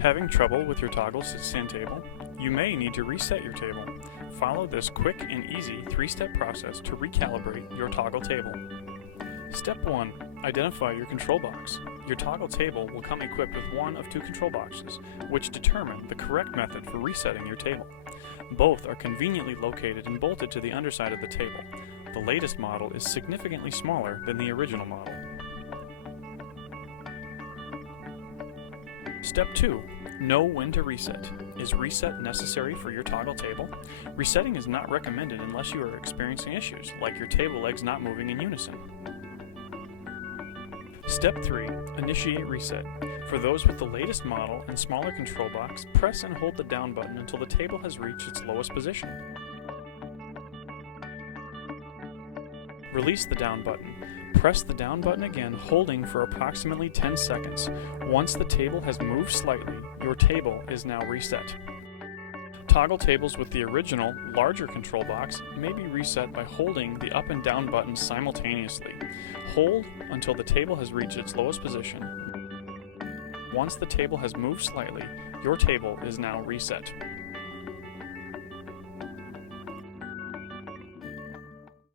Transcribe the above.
Having trouble with your toggle sit-stand table? You may need to reset your table. Follow this quick and easy 3-step process to recalibrate your toggle table. Step 1. Identify your control box. Your toggle table will come equipped with one of two control boxes, which determine the correct method for resetting your table. Both are conveniently located and bolted to the underside of the table. The latest model is significantly smaller than the original model. Step 2. Know when to reset. Is reset necessary for your toggle table? Resetting is not recommended unless you are experiencing issues, like your table legs not moving in unison. Step 3. Initiate reset. For those with the latest model and smaller control box, press and hold the down button until the table has reached its lowest position. Release the down button. Press the down button again, holding for approximately 10 seconds. Once the table has moved slightly, your table is now reset. Toggle tables with the original, larger control box may be reset by holding the up and down buttons simultaneously. Hold until the table has reached its lowest position. Once the table has moved slightly, your table is now reset.